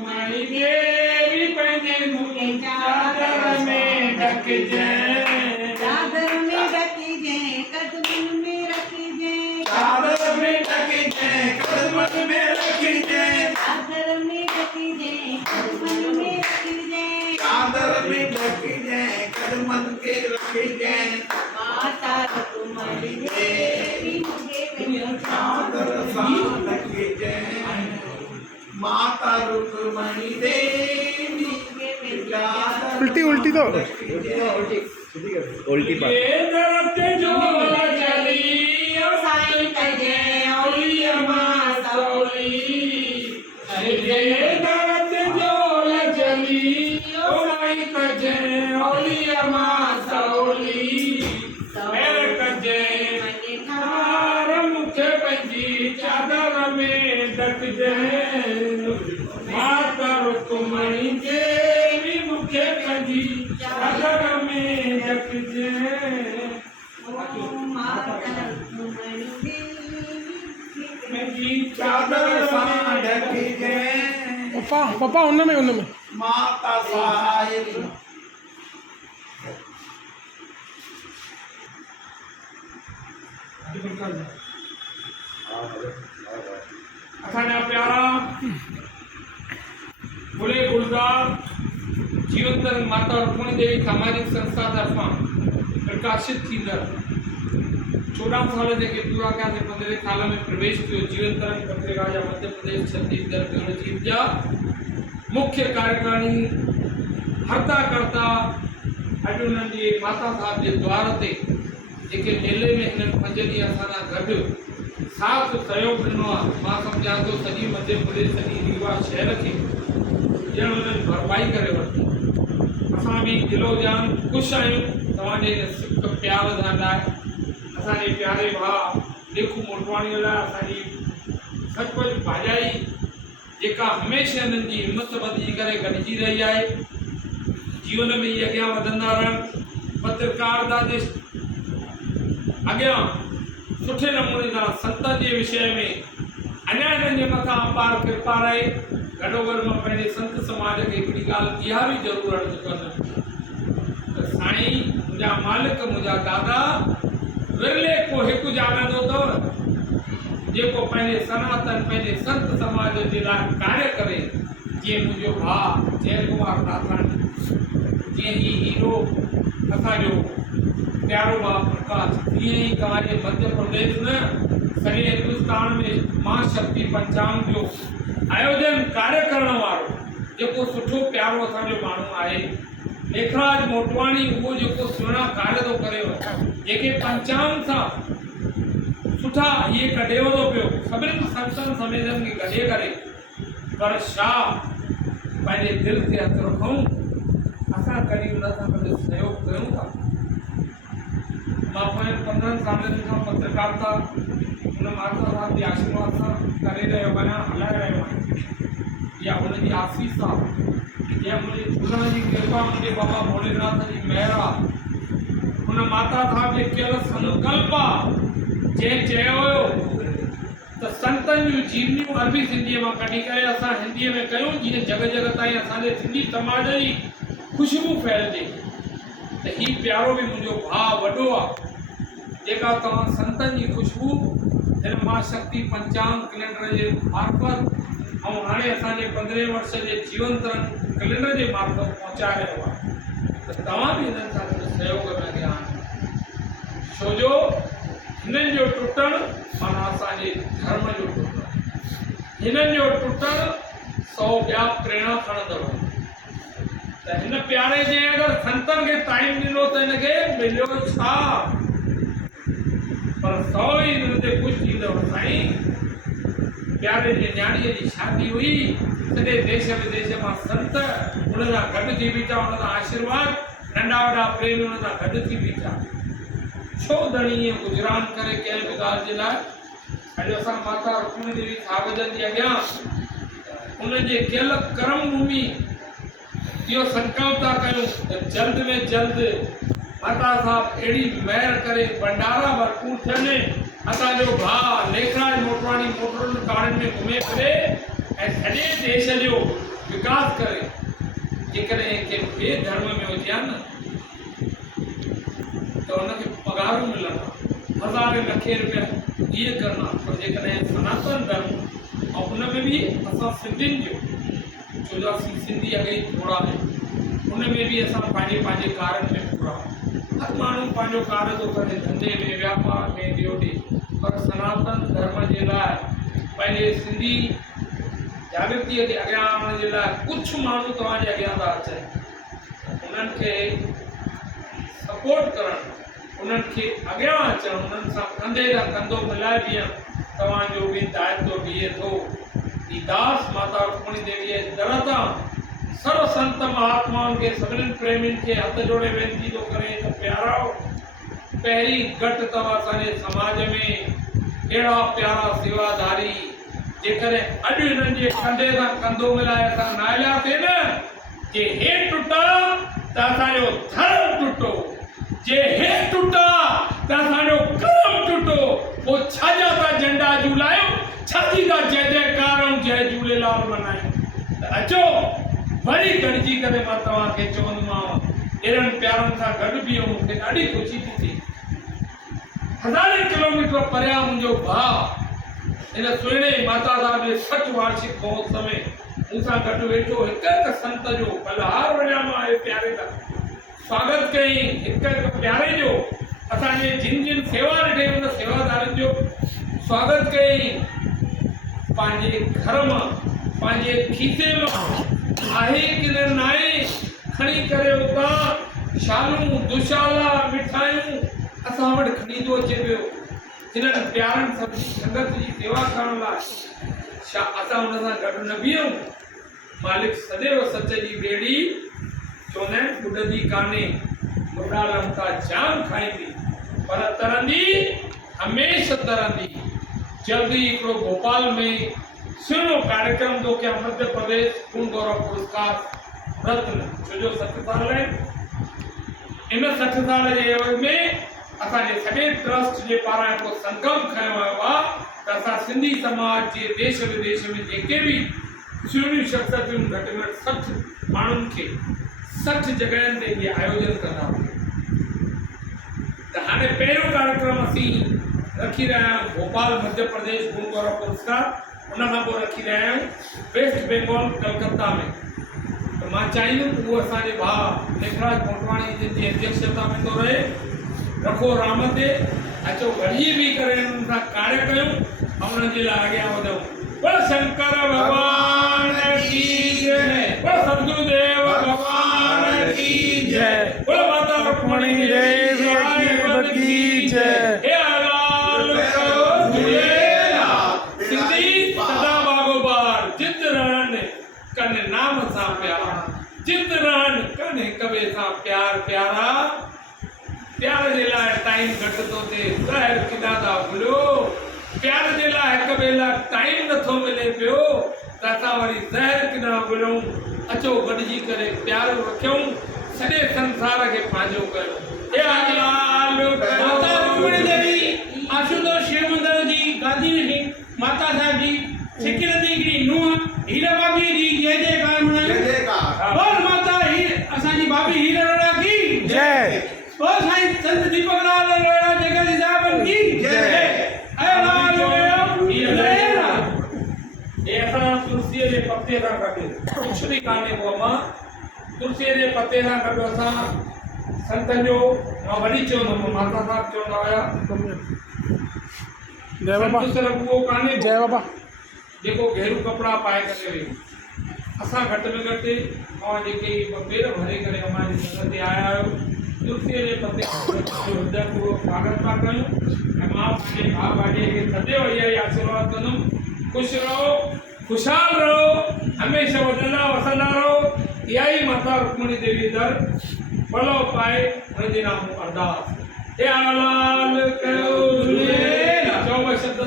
रुक्मणी देवी पंहिंजे मुखे चादर में ढकिजे, चादर में ढकिजे कदमन में रखिजे, चादर में ढकिजे कदमन में रखिजे, चादर में ढकिजे कदमन में रखिजे, चादर में ढकिजे कदमन के रखिजे। माता रुक्मणी देवी मुखे पंहिंजो चादर सां ढकिजे, माता रुक्मणी देवी चादर उल्टी उल्टी तो उल्टी पर ये दरत जो चली साईं कजे औली मां सौली, ये दरत जो चली ओलाई कजे औली मां सौली, मेरे कजे हार मुखे पंहिंजी चादर में ढकिजे, माता रुक्मणी देवी मुखे पंहिंजी चादर में ढकिजे। माता रुक्मणी देवी पंहिंजी चादर सां ढकिजे, पप्पा पप्पा उनमें माता साहिब असांजा प्यारा बुले गुलजार जीवन तरंग माता रुक्मणी देवी सामाजिक संस्था तरफां प्रकाशित थींदड़ 14 साल जेके पूरा कयासीं 15 साल में प्रवेश कियो जीवन तरंग पत्रिका जा मध्य प्रदेश छत्तीसगढ़ गणजीत जा मुख्य कार्यकारिणी हरता करता अॼु उन्हनि जी माता साहिब जे द्वार ते जेके मेले में हिननि 5 ॾींहं असां सां गॾु साथ सहयोग ॾिनो आहे, मां सम्झां थो सॼी मध्य प्रदेश सॼी रीवा शहर खे ॼण उन्हनि भरपाई करे वरिती। असां बि दिलो जान ख़ुशि आहियूं तव्हांजे हिन सिक प्यार सां लाइ, असांजे प्यारे भाउ लेखू मोटवाणीअ लाइ असांजी सचुपचु भाॼाई जेका हमेशह हिननि जी हिमत वधी करे गॾिजी रही आहे, जीवन में इहे अॻियां वधंदा रहनि, पत्रकारता जे अॻियां सुठे नमूने सां संतनि जे विषय में अञा हिननि जे मथां अपार कृपा रहे। गॾोगॾु मां पंहिंजे संत समाज खे हिकिड़ी ॻाल्हि इहा बि ज़रूरु अर्ज़ु कंदुमि त साईं मुंहिंजा मालिक मुंहिंजा दादा विरले को हिकु ॼाणंदो अथव जेको पंहिंजे सनातन पंहिंजे संत समाज जे लाइ कार्य करे, जीअं मुंहिंजो भाउ जय कुमार नाथाणी, जीअं ही हीरो असांजो प्यारो भाउ प्रकाश, तीअं ई तव्हांजे मध्य प्रदेश न सॼे हिंदुस्तान में मां शक्ति पंचांग जो आयोजन कार्य करण वारो जेको सुठो प्यारो असांजो माण्हू आहे लेखराज मोटवाणी, उहो जेको सुहिणा कार्य थो करे, जेके पंचांग सां सुठा इहे कढेव थो पियो सभिनी संतनि समेतनि खे गॾे करे, पर छा पंहिंजे दिलि ते हथु रखूं, असां कॾहिं उन सां गॾु सहयोग कयूं था। मां पोइ 15 सालनि खां पत्रकारता उन माता साहिब जे आशीर्वाद सां करे रहियो आहियां, हलाए रहियो आहियां, या उनजी आसीस आहे, या मुंहिंजे झूलण जी कृपा, मुंहिंजे बाबा भोलेनाथ जी महिर आहे, उन माता साहिब जे कयल संकल्प आहे, जंहिं चयो हुयो त संतनि जूं जीवनियूं अरबी सिंधीअ मां कढी करे असां हिंदीअ में कयूं, जीअं जॻह जॻह ताईं असांजे सिंधी समाज जी ख़ुशबू फैलिजे। त ही प्यारो बि मुंहिंजो भाउ वॾो आहे, जेका तव्हां संतनि जी ख़ुशबू हिन मां शक्ति पंचांग कैलेंडर जे मार्फत ऐं हाणे असांजे 15 वर्ष जे जीवन तरंग कैलेंडर जे मार्फत पहुचाए रहियो आहे। त तव्हां बि हिननि सां गॾु सहयोग में अॻियां आहियो, छो जो हिननि जो टुटणु माना असांजे धर्म जो टुटणु, हिननि जो टुटणु 100 ॿिया प्रेरणा खणंदव। त हिन प्यारे जे अगरि संतनि खे टाइम ॾिनो त हिनखे मिलियो छा, पर 100 ई हिन ते ख़ुशि थींदव। साईं प्यारे जी न्याणीअ जी शादी हुई, सॼे देश विदेश मां संत उन सां गॾु थी बीठा, उन सां आशीर्वाद, नंढा वॾा प्रेमी उन सां गॾु थी बीठा। छो धणी ईअं गुजरान करे कंहिं बि ॻाल्हि जे लाइ? अॼु असां माता रुक्मणी देवी साहिब जन जे अॻियां उनजे कयल कर्म भूमि इहो संकल्प था कयूं त जल्द में जल्द माता साहिब अहिड़ी महिर करे भंडारा भरपूर थियनि, असांजो भाउ लेखराज मोटवाणी मोटरुनि गाड़ियुनि में घुमे फिरे ऐं सॼे देश जो विकास करे जेकॾहिं के ॿिए धर्म में हुजे न त उनखे पघारूं मिलंदा हज़ारे लखे रुपया इहे करना पर जेकॾहिं सनातन धर्म ऐं उन में बि असां सिंधियुनि जो छो जो असीं सिंधी अॻे ई थोरा आहियूं उन में बि असां पंहिंजे पंहिंजे कारनि में पूरा हर माण्हू पंहिंजो कार थो करे धंधे में व्यापार में ॾियो ॾे पर सनातन धर्म जे लाइ पंहिंजे सिंधी जागृतीअ खे अॻियां आणण जे लाइ कुझु माण्हू तव्हांजे अॻियां था अचनि उन्हनि खे सपोर्ट करणु उन्हनि खे अॻियां अचणु उन्हनि सां कंधे सां कंधो मिलाए बीहणु तव्हांजो बि दायित्व बीहे थो ही दास माता रुक्मणी देवीअ जे दर तां सर्व संत महात्माउनि खे सभिनीनि प्रेमियुनि खे हथ जोड़े वेनिती थो करे त प्याराओ पहिरीं घटि अथव असांजे समाज में अहिड़ा प्यारा सेवादारी जेकॾहिं अॼु हिननि जे कंधे सां कंधो मिलाए असां न हलियासीं न जे हे टुटा त असांजो धर्म टुटो जे हे टुटा त असांजो कर्म टुटो पोइ छाजा था झंडा झूलायूं छाजी था जय जयकार ऐं जय झूलेलाल मल्हायूं त अचो वरी गॾिजी करे मां तव्हांखे चवंदोमांव अहिड़नि प्यारनि सां गॾु बीहो मूंखे ॾाढी ख़ुशी थी थिए हज़ारे किलोमीटर परियां मुंहिंजो भाउ हिन सुहिणे माता साहिब जे 60 वार्षिक महोत्सव में मूंसां गॾु वेठो हिकु हिकु संत जो बलहार वञा मां हे प्यारे का स्वागत कयईं हिकु हिकु प्यारे जो असांजे जिन जिन सेवा ॾिठे उन सेवादारनि जो स्वागत कयईं पंहिंजे घर मां पंहिंजे खीसे मां आहे कि न आहे खणी करे उतां शालूं दुशाला मिठायूं असां वटि खणी थो अचे पियो हिननि प्यारनि सभिनी संगत जी सेवा करण लाइ छा असां हुन सां गॾु न बीहूं मालिक सदैव सच जी ॿेड़ी चवंदा आहिनि ॿुॾंदी कान्हे ॿुॾा लमका जाम खाईंदी पर तरंदी हमेशह तरंदी जल्दी हिकिड़ो भोपाल में सुहिणो कार्यक्रम थो कयां मध्य प्रदेश गुण गौरव पुरस्कार रत्न छो जो 60 साल आहिनि इन 60 साल जे एवज में असांजे सॼे ट्रस्ट जे पारां हिकिड़ो संकल्प खयो वियो आहे त असां सिंधी समाज जे देश विदेश में जेके बि सुहिणियूं शख़्सियतूं घटि में घटि 60 माण्हुनि खे 60 जॻहियुनि ते इहे आयोजन कंदा त हाणे पहिरियों कार्यक्रम असीं रखी रहिया आहियूं भोपाल मध्य प्रदेश गुण गौरव पुरस्कार उन खां पोइ रखी रहिया आहियूं वेस्ट बंगाल कलकत्ता में त मां चाहींदुमि उहो असांजे भाउ लेखराज मोटवाणी जिन जी अध्यक्षता में थो रहे रखो राम ते अचो गॾिजी बि करे हुननि सां कार्य कयूं ऐं हुननि जे लाइ अॻियां वधूं बोल शंकर भॻवान की जय बोल सतगुरुदेव भॻवान की जय बोल माता रुक्मणी देवी की जय हे लाल झूलेलाल सिंधी सदा बागोबार जित रहन कन नाम सां प्यार जित रहन कन हिक ॿिए सां प्यार प्यारा प्यार जे लाइ टाइम घटि थो थिए ज़ाहिर किॾा था भुलियो प्यार जे लाइ हिक ॿिए लाइ टाइम नथो मिले पियो त असां वरी ज़ाहिर किॾा भुलियूं अचो गॾिजी करे प्यार रखियूं सॼे संसार खे पंहिंजो कयूं माता रुक्मणी देवी आशुतोष शिव मंदिर जी गादी में माता साहिब जी सिकरती हिकिड़ी नूंहं हीरा भाभी जी जय जयकार मनायो बोल माता असांजी भाभी हीरा रोड़ा की जय बोल साईं संत दीपक लाल रोड़ा जगत साहब की जय ऐ लाल ये असां तुलसीअ जे पते सां गॾु कुझु बि कान्हे को अमा तुलसीअ जे पते सां गॾु असां संतनि जो मां वरी चवंदुमि माता साहिब चवंदा हुया जय बाबा सिर्फ़ु उहो कान्हे जय बाबा जेको घेरू कपिड़ा पाए करे वेही असां घटि में घटि ऐं जेके ॿ पेर भरे करे अमा जी संगत ते आया आहियो तुलसीअ जे पते हृदयपूर्वक स्वागत था कयूं ऐं मां पंहिंजे भाउ भाॼीअ खे सदैव इहा ई आशीर्वाद कंदुमि ख़ुशि रहो ख़ुशहाल रहो हमेशह वधंदा वसंदा रहो इहा ई माता रुक्मणी देवी दर भलो पाए हुनजे नाम अरदास हे लाल कयो झूलेलाल चओ शब्द